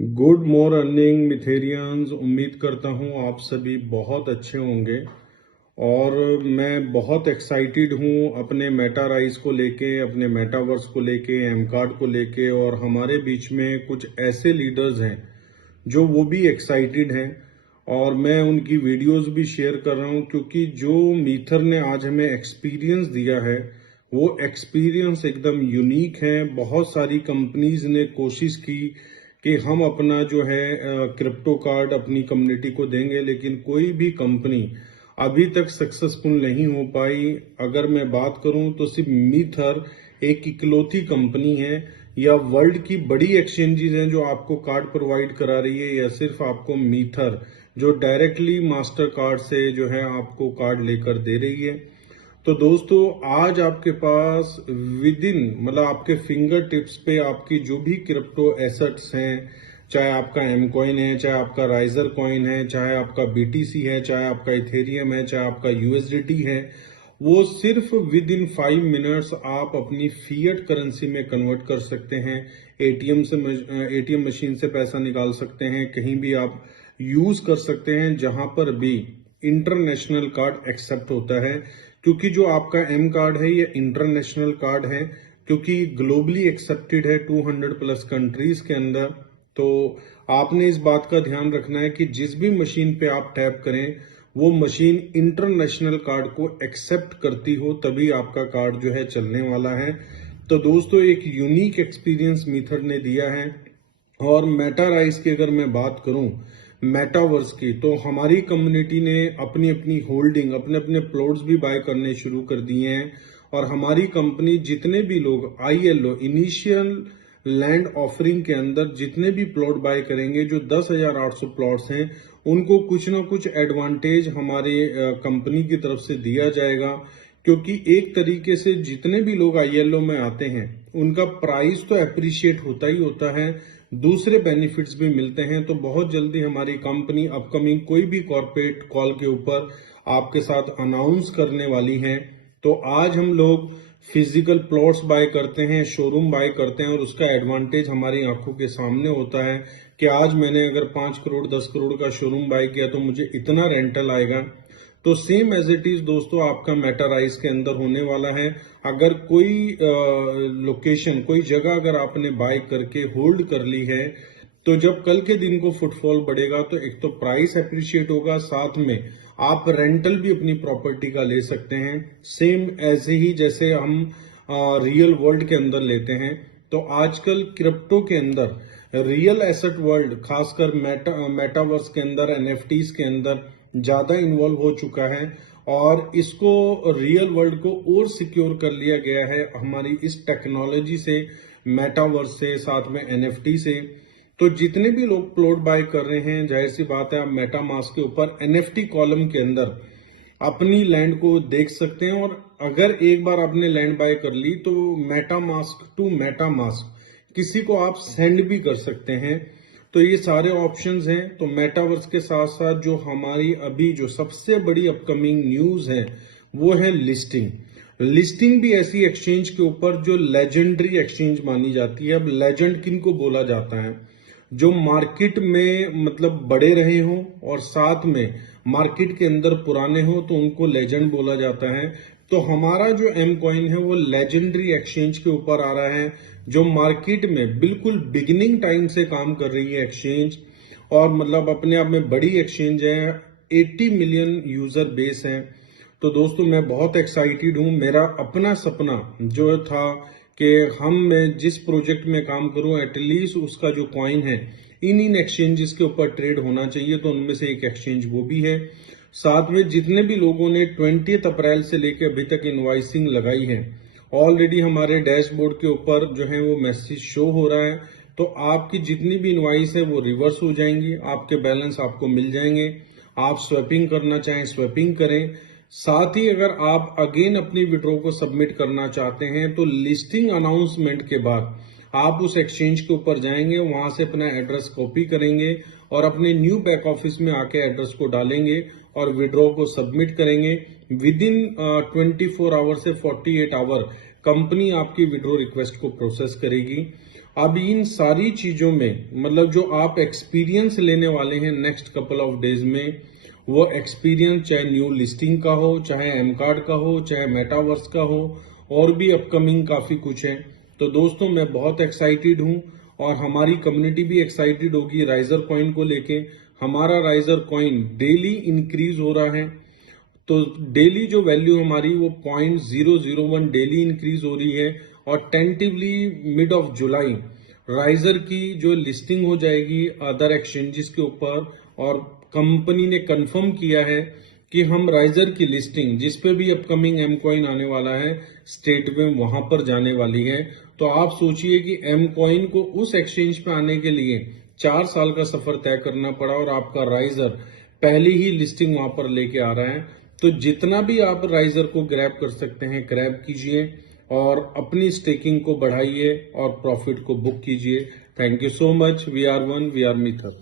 Good morning मिथेरियंस। उम्मीद करता हूँ आप सभी बहुत अच्छे होंगे और मैं बहुत एक्साइटेड हूँ अपने मेटा राइज को लेके, अपने मेटावर्स को लेके, एम कार्ड को लेके। और हमारे बीच में कुछ ऐसे लीडर्स हैं जो वो भी एक्साइटेड हैं और मैं उनकी वीडियोस भी शेयर कर रहा हूँ, क्योंकि जो मीथर ने आज हमें एक्सपीरियंस दिया है वो एक्सपीरियंस एकदम यूनिक है। बहुत सारी कंपनीज ने कोशिश की कि हम अपना जो है क्रिप्टो कार्ड अपनी कम्युनिटी को देंगे, लेकिन कोई भी कंपनी अभी तक सक्सेसफुल नहीं हो पाई। अगर मैं बात करूं तो सिर्फ मीथर एक इकलौती कंपनी है, या वर्ल्ड की बड़ी एक्सचेंजेस हैं जो आपको कार्ड प्रोवाइड करा रही है, या सिर्फ आपको मीथर जो डायरेक्टली मास्टर कार्ड से जो है आपको कार्ड लेकर दे रही है। तो दोस्तों, आज आपके पास विद इन मतलब आपके फिंगर टिप्स पे आपकी जो भी क्रिप्टो एसेट्स हैं, चाहे आपका एम कॉइन है, चाहे आपका राइजर कॉइन है, चाहे आपका बीटीसी है, चाहे आपका इथेरियम है, चाहे आपका यूएसडीटी है, वो सिर्फ विद इन 5 मिनट्स आप अपनी फिएट करेंसी में कन्वर्ट कर सकते हैं। एटीएम मशीन से पैसा निकाल सकते हैं, कहीं भी आप यूज कर सकते हैं जहां पर भी इंटरनेशनल कार्ड एक्सेप्ट होता है। क्योंकि जो आपका एम कार्ड है ये इंटरनेशनल कार्ड है, क्योंकि ग्लोबली एक्सेप्टेड है 200 प्लस कंट्रीज के अंदर। तो आपने इस बात का ध्यान रखना है कि जिस भी मशीन पे आप टैप करें वो मशीन इंटरनेशनल कार्ड को एक्सेप्ट करती हो, तभी आपका कार्ड जो है चलने वाला है। तो दोस्तों, एक यूनिक एक्सपीरियंस मीथर ने दिया है। और मेटा राइज की अगर मैं बात करूं, मेटावर्स की, तो हमारी कम्युनिटी ने अपनी अपनी होल्डिंग, अपने अपने प्लॉट्स भी बाय करने शुरू कर दिए हैं। और हमारी कंपनी जितने भी लोग आईएलओ इनिशियल लैंड ऑफरिंग के अंदर जितने भी प्लॉट बाय करेंगे, जो 10,800 प्लॉट्स हैं, उनको कुछ ना कुछ एडवांटेज हमारे कंपनी की तरफ से दिया जाएगा। क्योंकि एक तरीके से जितने भी लोग आईएलओ में आते हैं उनका प्राइस तो अप्रिशिएट होता ही होता है, दूसरे बेनिफिट्स भी मिलते हैं। तो बहुत जल्दी हमारी कंपनी अपकमिंग कोई भी कॉर्पोरेट कॉल के ऊपर आपके साथ अनाउंस करने वाली है। तो आज हम लोग फिजिकल प्लॉट्स बाय करते हैं, शोरूम बाय करते हैं, और उसका एडवांटेज हमारी आंखों के सामने होता है कि आज मैंने अगर 5 करोड़ 10 करोड़ का शोरूम बाय किया तो मुझे इतना रेंटल आएगा। तो सेम एज इट इज दोस्तों आपका मेटा राइज के अंदर होने वाला है। अगर कोई लोकेशन, कोई जगह अगर आपने बाय करके होल्ड कर ली है, तो जब कल के दिन को फुटफॉल बढ़ेगा तो एक तो प्राइस अप्रिशिएट होगा, साथ में आप रेंटल भी अपनी प्रॉपर्टी का ले सकते हैं, सेम ऐसे ही जैसे हम रियल वर्ल्ड के अंदर लेते हैं। तो आजकल क्रिप्टो के अंदर रियल एसेट वर्ल्ड, खासकर मेटावर्स के अंदर, एनएफटीज के अंदर ज्यादा इन्वॉल्व हो चुका है, और इसको रियल वर्ल्ड को और सिक्योर कर लिया गया है हमारी इस टेक्नोलॉजी से, मेटावर्स से, साथ में एनएफटी से। तो जितने भी लोग प्लॉट बाय कर रहे हैं, जाहिर सी बात है आप मेटा मास्क के ऊपर एनएफटी कॉलम के अंदर अपनी लैंड को देख सकते हैं। और अगर एक बार आपने लैंड बाय कर ली तो Meta Mask to Meta Mask किसी को आप सेंड भी कर सकते हैं। तो ये सारे ऑप्शंस हैं। तो मेटावर्स के साथ साथ जो हमारी अभी जो सबसे बड़ी अपकमिंग न्यूज है वो है लिस्टिंग। लिस्टिंग भी ऐसी एक्सचेंज के ऊपर जो लेजेंडरी एक्सचेंज मानी जाती है। अब लेजेंड किन को बोला जाता है? जो मार्केट में मतलब बड़े रहे हों और साथ में मार्केट के अंदर पुराने हो, तो उनको लेजेंड बोला जाता है। तो हमारा जो एम कॉइन है वो लेजेंडरी एक्सचेंज के ऊपर आ रहा है, जो मार्केट में बिल्कुल बिगिनिंग टाइम से काम कर रही है एक्सचेंज, और मतलब अपने आप में बड़ी एक्सचेंज है, 80 मिलियन यूजर बेस है। तो दोस्तों, मैं बहुत एक्साइटेड हूं। मेरा अपना सपना जो था कि मैं जिस प्रोजेक्ट में काम करूं एटलीस्ट उसका जो कॉइन है इन एक्सचेंजेस के ऊपर ट्रेड होना चाहिए। तो उनमें से एक एक्सचेंज वो भी है। साथ में जितने भी लोगों ने 20 अप्रैल से लेकर अभी तक इनवॉइसिंग लगाई है, ऑलरेडी हमारे डैशबोर्ड के ऊपर जो है वो मैसेज शो हो रहा है। तो आपकी जितनी भी इनवॉइस है वो रिवर्स हो जाएंगी, आपके बैलेंस आपको मिल जाएंगे। आप स्वैपिंग करना चाहें स्वैपिंग करें। साथ ही अगर आप अगेन अपनी विड्रॉ को सबमिट करना चाहते हैं तो लिस्टिंग अनाउंसमेंट के बाद आप उस एक्सचेंज के ऊपर जाएंगे, वहां से अपना एड्रेस कॉपी करेंगे और अपने न्यू बैक ऑफिस में आके एड्रेस को डालेंगे और विड्रॉ को सबमिट करेंगे। विद इन 24 आवर से 48 आवर कंपनी आपकी विड्रॉ रिक्वेस्ट को प्रोसेस करेगी। अब इन सारी चीजों में मतलब जो आप एक्सपीरियंस लेने वाले हैं नेक्स्ट कपल ऑफ डेज में, वो एक्सपीरियंस चाहे न्यू लिस्टिंग का हो, चाहे एम कार्ड का हो, चाहे मेटावर्स का हो, और भी अपकमिंग काफी कुछ है। तो दोस्तों मैं बहुत एक्साइटेड हूं और हमारी कम्युनिटी भी एक्साइटेड होगी राइजर कॉइन को लेके। हमारा राइजर कॉइन डेली इंक्रीज हो रहा है, तो डेली जो वैल्यू हमारी वो 0.001 डेली इंक्रीज हो रही है, और tentatively mid of July riser की जो लिस्टिंग हो जाएगी अदर एक्सचेंजेस के ऊपर, और कंपनी ने कंफर्म किया है कि हम राइजर की लिस्टिंग जिस पे भी अपकमिंग एम कॉइन आने वाला है स्टेट में वहां पर जाने वाली है। तो आप सोचिए कि एम कॉइन को उस एक्सचेंज पे आने के लिए 4 साल का सफर तय करना पड़ा, और आपका राइजर पहली ही लिस्टिंग वहां पर लेके आ रहा है। तो जितना भी आप राइजर को ग्रैब कर सकते हैं ग्रैब कीजिए और अपनी स्टेकिंग को बढ़ाइए और प्रॉफिट को बुक कीजिए। Thank you so much. We are one, we are मिथर।